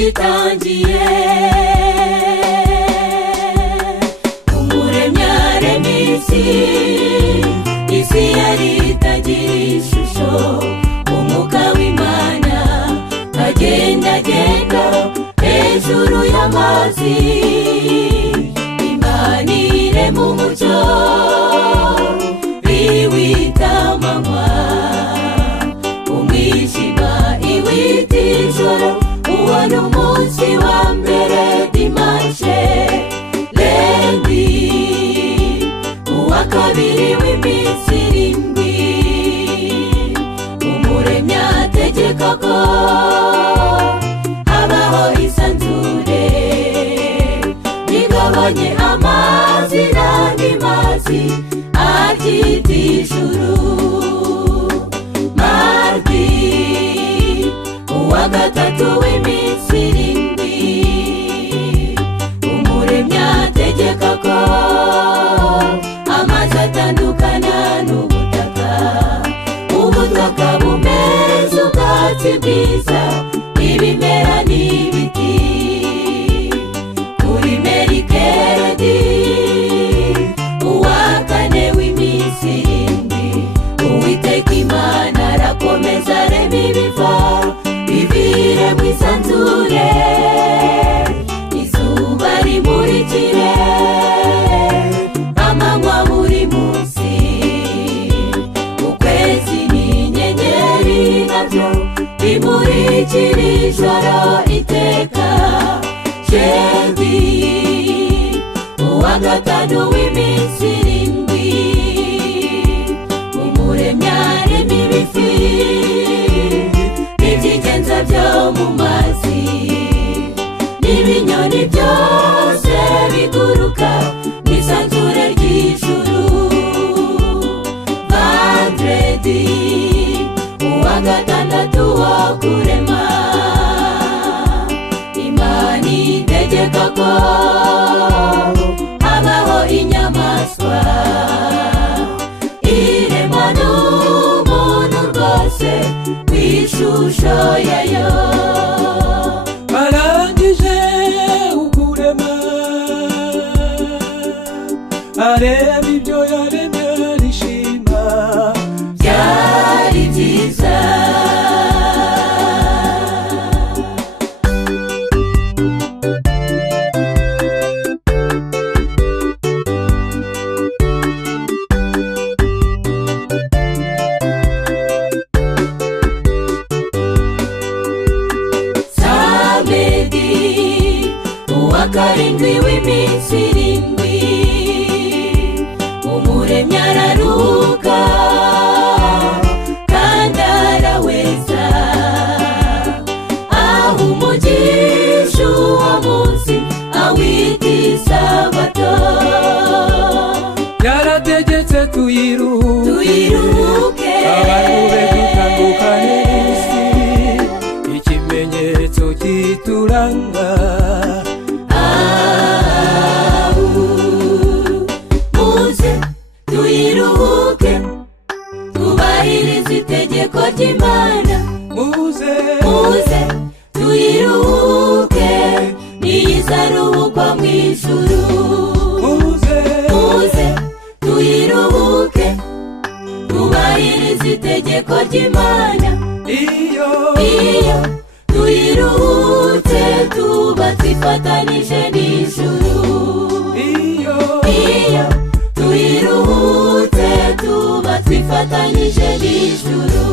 gitangiye umuremyi arema isi yari itagira ishusho umwuka w'Imana agendagenda hejuru y'amazi Imana irema umucyo iwita amanywa umwijima iwita ijoro uwo ni umunsi wa mbere dimanche lendi uwa kabiri w'iminsi irindwi umuremyi ategeka ko habaho isanzure rigabanye amazi n'andi mazi aryita ijuru mardi uwa gatatu w'iminsi irindwi umuremyi ategeka ko amazi atandukana n'ubutaka ubutaka bumeze ubwatsi bwiza ibimera n'ibiti kuri Merikedi uwa kane w'iminsi irindwi Uwiteka Imana arakomeza arema ibiva bivire mu isanzure izuba rimurikire amanywa buri munsi ukwezi n'inyenyeri nabyo bimurikira ijoro iteka jeudi uwa gatanu w'iminsi irindwi umuremyi arema ibifi n'ibyigenza byo mu mazi n'ibinyoni byose biguruka mu isanzure ry'ijuru Vendredi uwa gatandatu wo kurema Imana itegeka ko habaho inyamaswa irema n'umuntu rwose kw'ishusho yayo arangije ukurema areba ibyo yaremye arishima byari byiza uwa karindwi w'iminsi irindwi umuremyi araruhuka kandi araweza aho umugisha uwo munsi awita isabato yarategetse tuyiruhuke abantu be dutandukane n'isi ikimenyetso kituranga muze tuyiruhuke tubahirize itegeko ry'Imana muze tuyiruhuke niyizarubukwa mu ijuru muze tuyiruhuke tubahirize itegeko ry'Imana iyo tuyiruhutse tuba twifatanije n'ijuru iyo tuyiruhutse tuba twifatanije n'ijuru